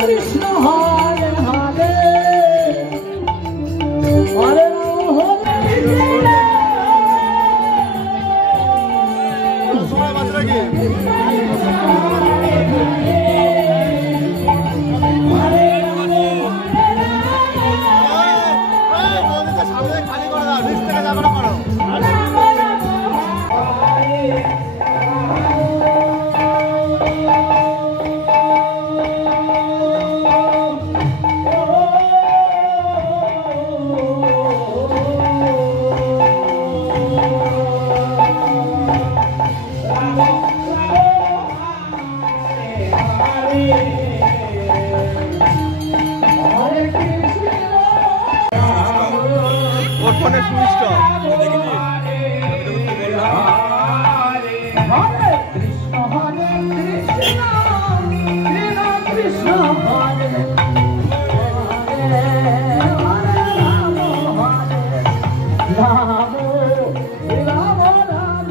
কৃষ্ণ হরে হরে হরে খালি করে দাও, নিচ থেকে যাবে না করো। ওর ফোনে সুইচ অফ দেখিনি হরে কৃষ্ণ হরে কৃষ্ণ হরে হরে হরে রাম হরে Ram Ram Ram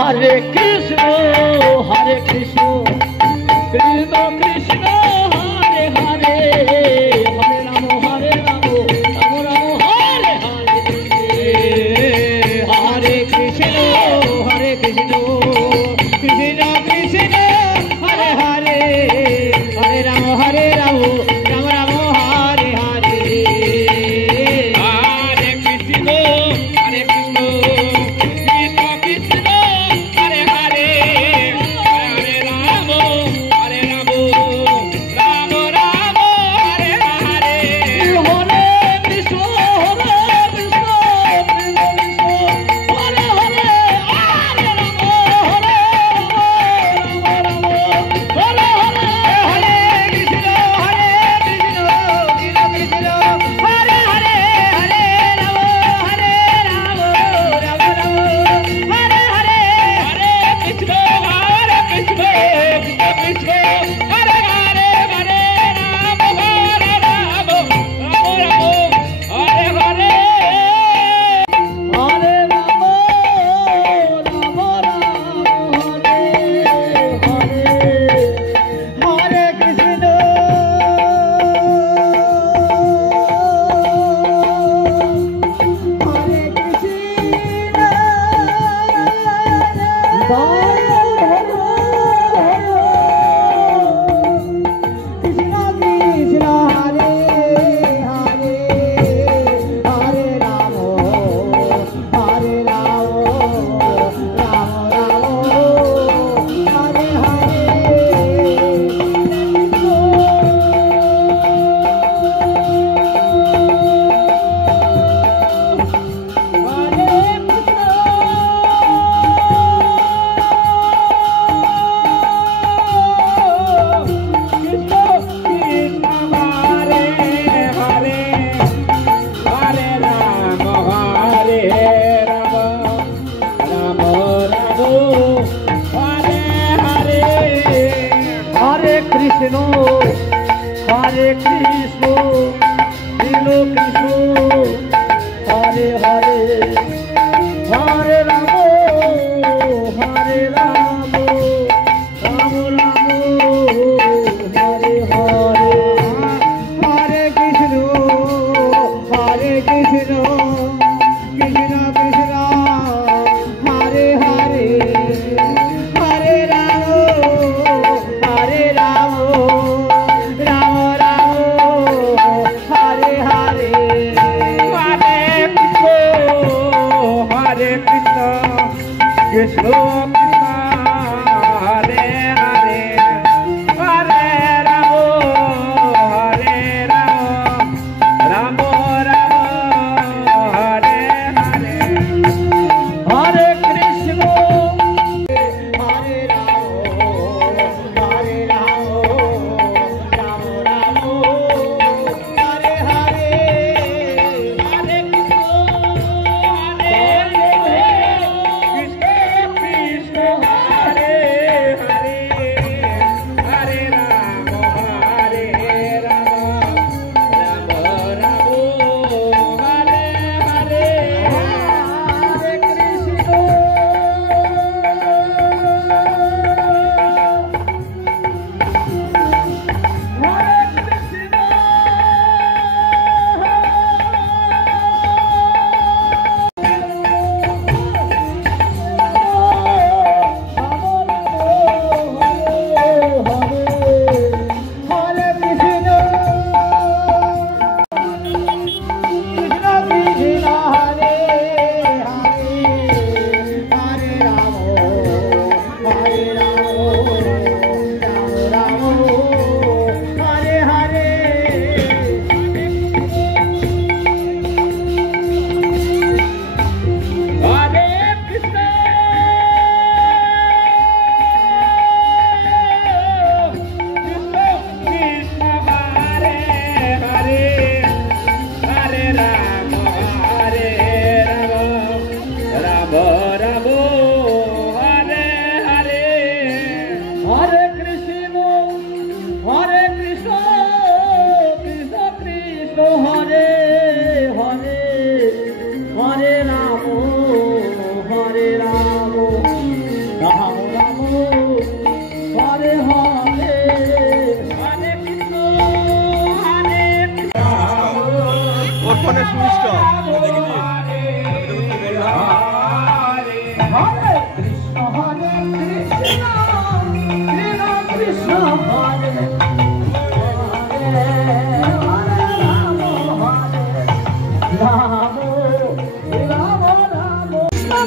Hare Krishna, Hare Krishna, Krishna Krishna, Hare Hare, Hare Rama, Hare Rama, Rama Rama, Hare Hare, Hare Krishna, Hare Krishna, Krishna Krishna, Hare Hare, Hare Rama, Hare Rama, Rama Rama, Hare Hare, Hare Krishna, Hare Krishna, Krishna Krishna, Hare Hare, Hare Rama, Hare Rama, Rama Rama, Hare Hare, Hare Krishna, Hare Krishna, Krishna Krishna, Hare Hare, Hare Rama, Hare Rama, Rama Rama, Hare Hare, Hare Krishna, Hare Krishna, Krishna Krishna, Hare Hare, Hare Rama, Hare Rama, Rama Rama, Hare Hare, Hare Krishna, Hare Krishna, Krishna Krishna, Hare Hare, Hare Rama, Hare Rama, Rama Rama, Hare Hare, Hare Rama, Rama Rama, Hare Krishna, Hare Krishna, Hare Krishna, Krishna Krishna, Hare Hare, Hare Rama, Hare Rama, Rama Rama, Hare Hare, Hare Krishna, Hare Krishna, Krishna Krishna, Hare Hare, Hare Rama, Hare Rama, Rama Rama, Hare Hare, Hare Krishna, Krishna Krishna, Hare Hare, Hare Rama, Hare Rama, Rama Rama, Hare Hare, Hare Krishna, Hare Rama, Hare Rama, Rama Rama, Hare Hare, Hare Krishna, Hare Krishna,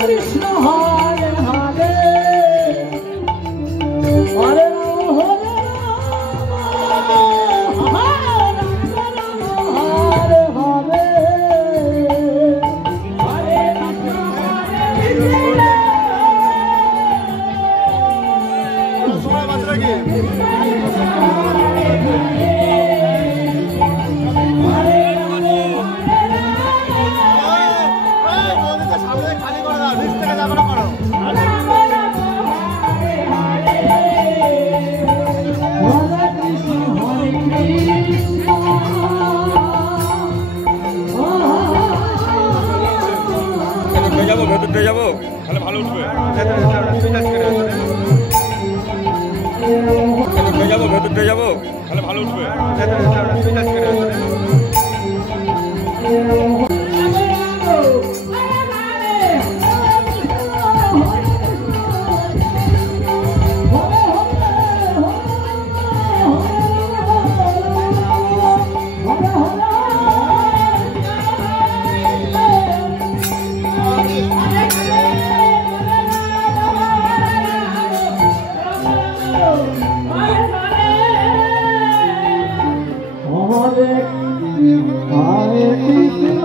Krishna Hare Hare Hare খালি করে দাও, নিচ থেকে যাবে না করো। যাবো ভেতরটা যাবো তাহলে ভালো উঠবে যাবো ভেতরটা যাবো তাহলে ভালো উঠবে Hare Krishna